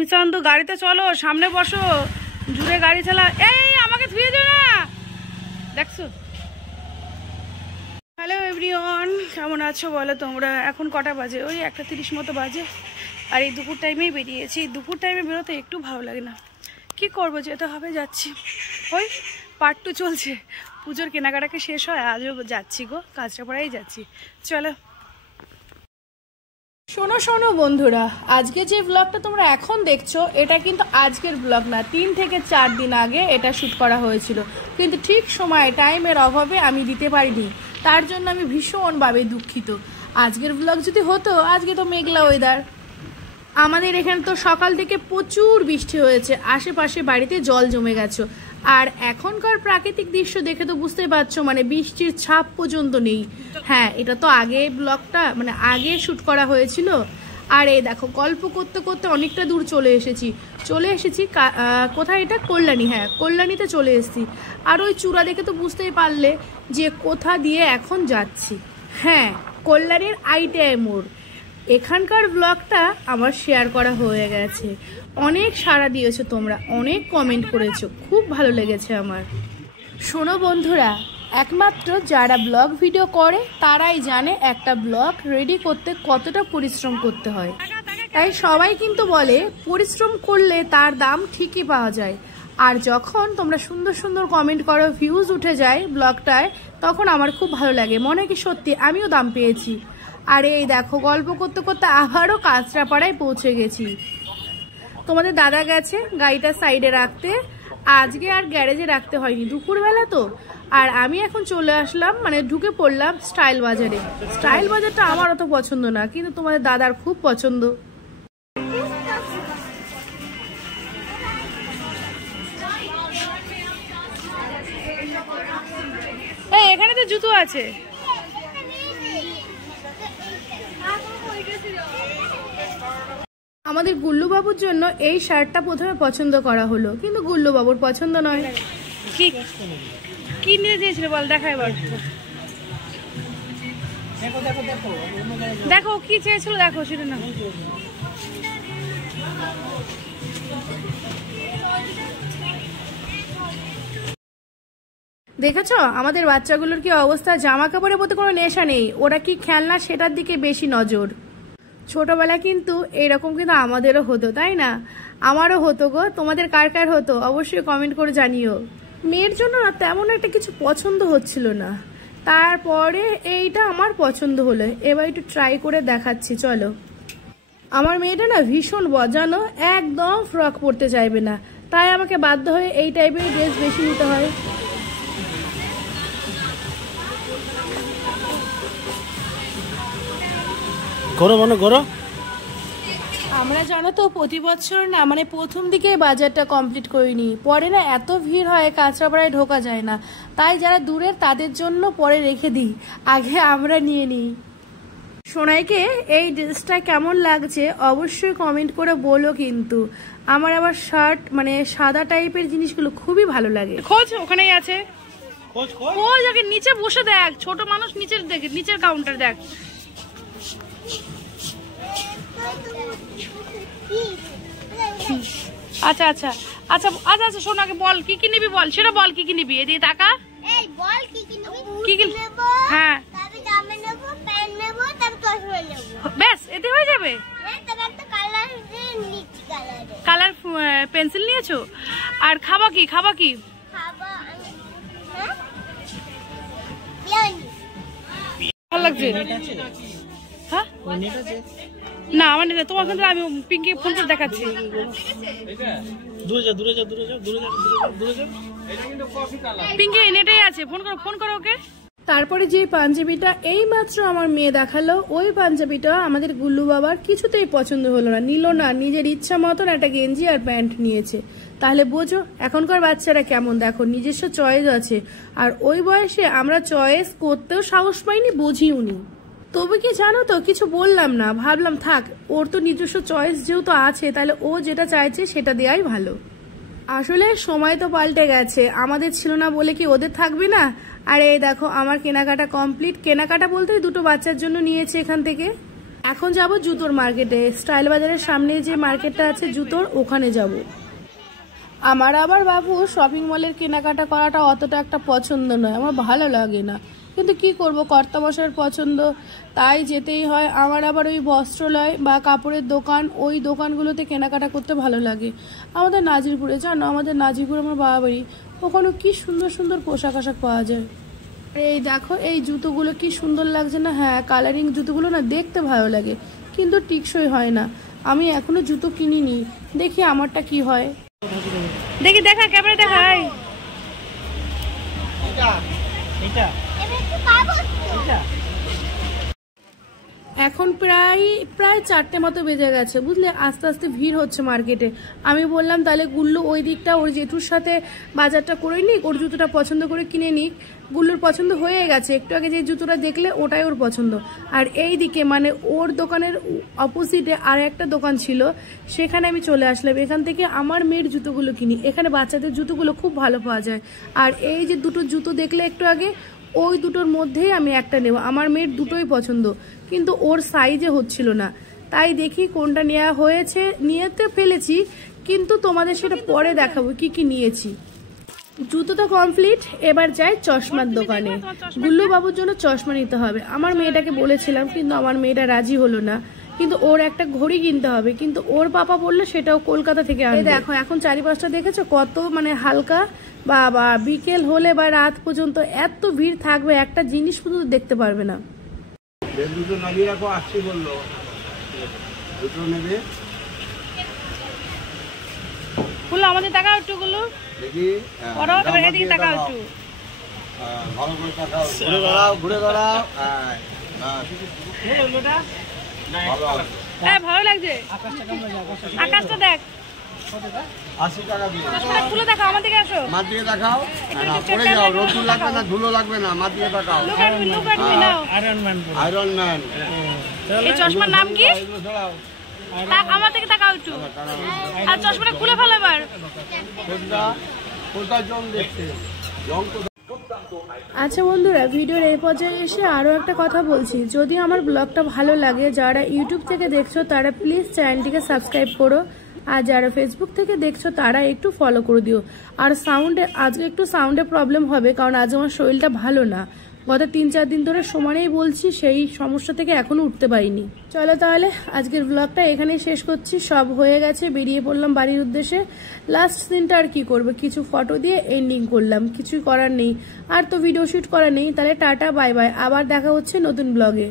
ভূমিচাঁদ গাড়িতে চলো, সামনে বসো, জুড়ে গাড়ি চালা। এই আমাকে ধুয়ে যাও না, দেখছো। হ্যালো এভরিওয়ান, কেমন আছো বলো তোমরা? এখন কটা বাজে? ওই 1:30 মতো বাজে। আর এই দুপুর টাইমেই বেরিয়েছি। দুপুর টাইমে বেরোতে একটু ভালো লাগে না, কি করবো, যেতে হবে, যাচ্ছি। ওই পার্ট 2 চলছে, পুজোর কেনাকাটাকে শেষ হয়, আজও যাচ্ছি গো, কাঁচরাপাড়াই যাচ্ছি। চলো। শোনো শোনো বন্ধুরা, আজকে যে ব্লগটা তোমরা এখন দেখছো এটা কিন্তু আজকের ব্লগ না, 3 থেকে 4 দিন আগে এটা শ্যুট করা হয়েছিল, কিন্তু ঠিক সময় টাইমের অভাবে আমি দিতে পারিনি। তার জন্য আমি ভীষণভাবে দুঃখিত। আজকের ব্লগ যদি হতো, আজকে তো মেঘলা ওয়েদার, আমাদের এখানে তো সকাল থেকে প্রচুর বৃষ্টি হয়েছে, আশেপাশে বাড়িতে জল জমে গেছে। আর এখনকার প্রাকৃতিক দৃশ্য দেখে তো বুঝতেই পারছো, মানে বৃষ্টির ছাপ পর্যন্ত নেই। হ্যাঁ, এটা তো আগে ব্লগটা মানে আগে শ্যুট করা হয়েছিল। আর এই দেখো, গল্প করতে করতে অনেকটা দূর চলে এসেছি। কোথায় এটা? কল্যাণী। হ্যাঁ, কল্যাণীতে চলে এসেছি। আর ওই চূড়া দেখে তো বুঝতেই পারলে যে কোথা দিয়ে এখন যাচ্ছি। হ্যাঁ, কল্যাণীর ITI মোড়। এখানকার ব্লগটা আমার শেয়ার করা হয়ে গেছে, অনেক সাড়া দিয়েছো তোমরা, অনেক কমেন্ট করেছো, খুব ভালো লেগেছে আমার। শোনো বন্ধুরা, একমাত্র যারা ব্লগ ভিডিও করে তারাই জানে একটা ব্লগ রেডি করতে কতটা পরিশ্রম করতে হয়। তাই সবাই কিন্তু বলে পরিশ্রম করলে তার দাম ঠিকই পাওয়া যায়। আর যখন তোমরা সুন্দর সুন্দর কমেন্ট করো, ভিউজ উঠে যায় ব্লগটায়, তখন আমার খুব ভালো লাগে, মনে কি সত্যি আমিও দাম পেয়েছি। আর এই দেখো, গল্প করতে করতে আবারও কাঁচরাপাড়ায় পৌঁছে গেছি। তোমাদের দাদা গেছে গাড়িটা সাইডে রাখতে, আজকে আর গ্যারেজে রাখতে হয়নি, দুপুরবেলা তো। আর আমি এখন চলে আসলাম, মানে ঢুকে পড়লাম স্টাইল বাজারে। স্টাইল বাজারটা আমার অত পছন্দ না, কিন্তু তোমাদের দাদার খুব পছন্দ। এখানে তো জুতো আছে। আমাদের গুল্লু বাবুর জন্য এই শার্টটা প্রথমে পছন্দ করা হলো, কিন্তু গুল্লু বাবুর পছন্দ নয়। কি নিয়ে দিয়েছিল বল, দেখা এবার। দেখো কি চেয়েছিল, দেখো সেটা না। দেখেছো আমাদের বাচ্চাগুলোর কি অবস্থা, জামা কাপড়ের প্রতি কোনো নেশা নেই, ওরা কি খেলনা সেটার দিকে বেশি নজর। ছোটবেলায় কিন্তু এরকম কিন্তু আমাদেরও হতো, তাই না? আমারও হতো গো, তোমাদের কার কার হতো অবশ্যই কমেন্ট করে জানিও। মেয়ের জন্য না তেমন একটা কিছু পছন্দ হচ্ছিল না, তারপরে এইটা আমার পছন্দ হলো, এবার একটু ট্রাই করে দেখাচ্ছি, চলো। আমার মেয়েটা না ভীষণ বজানো, একদম ফ্রক পরতে চাইবে না, তাই আমাকে বাধ্য হয়ে এই টাইপের ড্রেস বেশি নিতে হয়। আমরা জানো তো প্রতি বছর না, মানে প্রথম দিকে বাজারটা কমপ্লিট করিনি, পরে না এত ভিড় হয় কাঁচরাপাড়ায় ঢোকা যায় না, তাই যারা দূরের তাদের জন্য পরে রেখে দিই, আগে আমরা নিয়ে নিই। সোনাইকে এই ড্রেসটা কেমন লাগছে অবশ্যই কমেন্ট করে বলো কিন্তু। আমার আবার শার্ট মানে সাদা টাইপের জিনিসগুলো খুবই ভালো লাগে। খোঁজ ওখানেই আছে, খোঁজ আগে নিচে বসে দেখ, ছোট মানুষ নিচের দেখ, নিচের কাউন্টার দেখ। আচ্ছা আচ্ছা আচ্ছা আচ্ছা আচ্ছা, শোন আগে বল কি কি নিবি, বল সেটা বল, কি কি নিবি, এদিকে টাকা। এই বল কি কি নিবি, কি কি নেব? হ্যাঁ, তবে জামা নেব, প্যান্ট নেব, তবে চশমা নেব, ব্যাস এতে হয়ে যাবে। হ্যাঁ, তবে একটা কালার নিচে কালার পেন্সিল নিয়েছো। আর খাবা কি, খাবা কি? খাবা হ্যাঁ বিরিয়ানি। ভালো লাগছে? হ্যাঁ না, আমার নেই, তোমার কিন্তু আমি পিঙ্কি ফোন করে দেখাচ্ছি। পিঙ্কি নেটেই আছে, ফোন করো ওকে। তারপরে যে পাঞ্জাবিটা এই মাত্র আমার মেয়ে দেখালো, ওই পাঞ্জাবিটা আমাদের গুল্লু বাবার কিছুতেই পছন্দ হলো না, নিল না, নিজের ইচ্ছা মতন একটা গেঞ্জি আর প্যান্ট নিয়েছে। তাহলে বোঝো এখনকার বাচ্চারা কেমন, দেখো নিজস্ব চয়েস আছে, আর ওই বয়সে আমরা চয়েস করতেও সাহস পাইনি, বুঝিও নি। তবে কি জানো তো, কিছু বললাম না, ভাবলাম থাক, ওর তো নিজস্ব চয়েস যেহেতু আছে, তাহলে ও যেটা চাইছে সেটা দেওয়াই ভালো। আসলে সময় তো পাল্টে গেছে, আমাদের ছিল না বলে কি ওদের থাকবে না। আর এই দেখো আমার কেনাকাটা কমপ্লিট, কেনাকাটা বলতে দুটো বাচ্চার জন্য নিয়েছে এখান থেকে। এখন যাব জুতোর মার্কেটে, স্টাইল বাজারের সামনে যে মার্কেটটা আছে জুতোর, ওখানে যাব। আমার আবার বাবু শপিং মলের কেনাকাটা করাটা অতটা একটা পছন্দ নয়, আমার ভালো লাগে না, কিন্তু কি করব, কর্তামশাইয়ের পছন্দ তাই যেতেই হয়। আমার আবার ওই বস্ত্রালয় বা কাপড়ের দোকান, ওই দোকানগুলোতে কেনাকাটা করতে ভালো লাগে। আমাদের নাজিরপুরে, জানো আমাদের নাজিরপুর আমার বাবা বাড়ি, ওখানে কি সুন্দর সুন্দর পোশাক আশাক পাওয়া যায়। এই দেখো এই জুতোগুলো কি সুন্দর লাগছে না? হ্যাঁ, কালারিং জুতোগুলো না দেখতে ভালো লাগে, কিন্তু টিকসই হয় না। আমি এখনো জুতো কিনিনি, দেখি আমারটা কি হয়। দেখি, দেখা ক্যামেরা দেখাই। এখন প্রায় 4টে মতো বেজে গেছে, বুঝলে, আস্তে আস্তে ভিড় হচ্ছে মার্কেটে। আমি বললাম তাহলে গুল্লু ওই দিকটা ওর জেঠুর সাথে বাজারটা করে নিক, ওর জুতোটা পছন্দ করে কিনে নিক। গুল্লুর পছন্দ হয়ে গেছে, একটু আগে যে জুতোটা দেখলে ওটাই ওর পছন্দ। আর এই দিকে মানে ওর দোকানের অপোজিটে আর একটা দোকান ছিল, সেখানে আমি চলে আসলাম। এখান থেকে আমার মেয়ের জুতোগুলো কিনি, এখানে বাচ্চাদের জুতোগুলো খুব ভালো পাওয়া যায়। আর এই যে দুটো জুতো দেখলে একটু আগে, ওই দুটোর মধ্যেই আমি একটা নেব। আমার মেয়ের দুটোই পছন্দ, কিন্তু ওর সাইজে হচ্ছিল না, তাই দেখি কোনটা নেওয়া হয়েছে। নিয়েতে ফেলেছি, কিন্তু তোমাদের সেটা পরে দেখাবো কি কি নিয়েছি। জুতো তো কমপ্লিট, এবার যাই চশমার দোকানে। গুল্লু বাবুর জন্য চশমা নিতে হবে। আমার মেয়েটাকে বলেছিলাম, কিন্তু আমার মেয়েটা রাজি হলো না। কিন্তু ওর একটা ঘড়ি কিনতে হবে, কিন্তু ওর পাপা বললো সেটাও কলকাতা থেকে আনবে। দেখো এখন চারিপাশটা দেখেছো কত মানে হালকা, বা বিকেল হলে বা রাত পর্যন্ত এত ভিড় থাকবে, একটা জিনিস শুধু দেখতে পারবে না। দুটো নামিয়ে রাখো, আসছি বললো, দুটো নেবে। গুলো আমাদের টাকা একটু, গুলো দেখি এদিকে টাকা একটু, ভালো করে টাকাও, ঘুরে বেড়াও, ঘুরে বেড়াও। ভালো লাগছে, আকাশটা দেখ। 80 টাকা দিয়ে খুলে দেখো, আমার দিকে আসো, মার দিকে দেখাও। পড়ে যাও, রোদ্দুর লাগবে না, ধুলো লাগবে না, মার দিকে দেখাও। Iron man. এই চশমার নাম কি? আমার দিকে তাকাও একটু, আর চশমাটা খুলে ফেলো এবার। আচ্ছা বন্ধুরা, ভিডিওর এই পর্যায়ে এসে আরও একটা কথা বলছি, যদি আমার ব্লগটা ভালো লাগে, যারা ইউটিউব থেকে দেখছো তারা প্লিজ চ্যানেলটিকে সাবস্ক্রাইব করো, আর যারা ফেসবুক থেকে দেখছো তারা একটু ফলো করে দিও। আর আজকে একটু সাউন্ডে প্রবলেম হবে, কারণ আজ আমার শরীরটা ভালো না। গত 3-4 দিন ধরে সমানেই বলছি, সেই সমস্যা থেকে এখনো উঠতে পারিনি। চলো তাহলে আজকের ব্লগটা এখানেই শেষ করছি। সব হয়ে গেছে, বেরিয়ে পড়লাম বাড়ির উদ্দেশ্যে। লাস্ট সিনটা আর কি করবো, কিছু ফটো দিয়ে এন্ডিং করলাম, কিছুই করার নেই। আর তো ভিডিও শুট করা নেই, তাহলে টাটা বাই বাই, আবার দেখা হচ্ছে নতুন ব্লগে।